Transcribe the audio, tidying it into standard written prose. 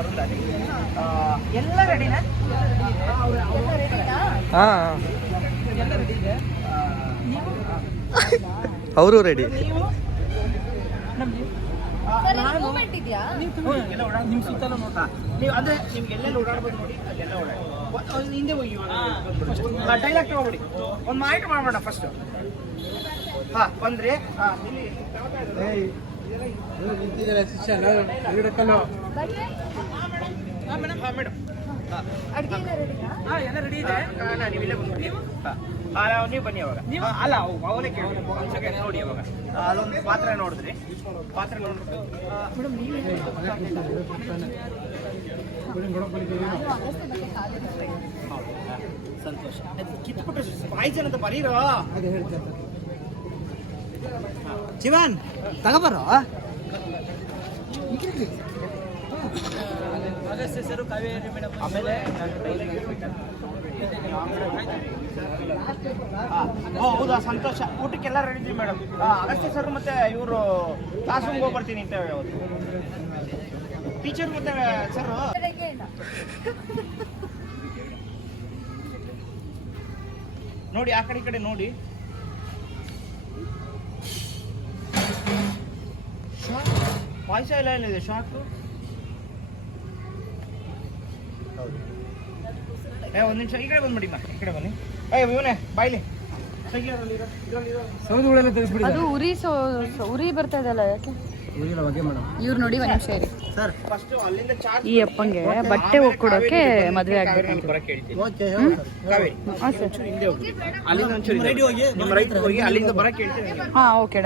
ಅರುಂಧತಿ ಎಲ್ಲ ರೆಡಿನಾ? ಹಾಂ ಅವರು ರೆಡಿ. ನಿಮ್ಮ ಸುತ್ತಲೂ ನೋಡ್ತಾ ನೀವು ಅಂದ್ರೆ ನಿಮ್ಗೆ ಎಲ್ಲೆಲ್ಲ ಓಡಾಡ್ಬೋದು ನೋಡಿ, ಅಲ್ಲೆಲ್ಲ ಓಡಾಡಿ ಹಿಂದೆ ಹೋಗಿ ಡೈಲಾಗ್ ತಗೊಬಿಡಿ. ಒಂದು ಮಾಹಿತಿ ಮಾಡೋಣ ಫಸ್ಟ್. ಹಾಂ ಬಂದ್ರಿ. ಹಾಂ ಇಲ್ಲಿ ಮೇಡಮ್ ಎಲ್ಲ ರೆಡಿ ಇದೆ. ನೀವು ಇಲ್ಲೇ ಬಂದ್ಬಿಡಿ. ನೀವು ಬನ್ನಿ ಅವಾಗ. ಅಲ್ಲ ಅವನೇ ಕೇಳಿ ಒಂದು ಸೆಕೆಂಡ್ ನೋಡಿ. ಅವಾಗ ಅಲ್ಲೊಂದು ಪಾತ್ರೆ ನೋಡಿದ್ರಿ, ಪಾತ್ರೆ ನೋಡ್ಬಿಟ್ಟು ಸಂತೋಷ. ಕಿತ್ಬಿಟ್ಟು ಪಾಯ್ಸನ್ ಅಂತ ಬರೀರೋ. ಶಿವನ್ ತಗೋಬರೋ. ಆಮೇಲೆ ಹೌದಾ ಸಂತೋಷ. ಊಟಕ್ಕೆಲ್ಲ ರೆಡಿ ಇದ್ವಿ ಮೇಡಮ್. ಅಗಸ್ತ್ಯ ಸರ್ ಮತ್ತೆ ಇವರು ಕ್ಲಾಸ್ರೂಮ್ಗೆ ಹೋಗಿ ಬರ್ತೀನಿ ಅಂತ ಅವತ್ತು ಟೀಚರ್ ಮತ್ತೆ ಸರ್ ನೋಡಿ ಆ ಕಡೆ ಈ ಕಡೆ ನೋಡಿ. ಪಾಯಸ ಎಲ್ಲ ಏನಿದೆ ಶಾಕು? ಒಂದು ನಿಮಿಷ ಈ ಕಡೆ ಬಂದ್ಬಿಡಿ. ಈ ಕಡೆ ಬನ್ನಿ. ಇವನೇ ಬಾಯ್ಲಿ ಅದು ಉರಿ ಬರ್ತಾ ಇದೆಯಲ್ಲ, ಯಾಕೆ ಇವ್ರು ನೋಡಿ ಒಂದ್ ನಿಮಿಷ ಇರಿ. ಈ ಅಪ್ಪಂಗೆ ಬಟ್ಟೆ ಹೋಗ್ಕೊಡೋಕೆ ಮದ್ವೆ ಆಗ್ಬೇಕು. ಅಲ್ಲಿಂದ ಬರಕ್ಕೆ ಹೇಳ್ತೀನಿ. ಹಾ ಓಕೆ.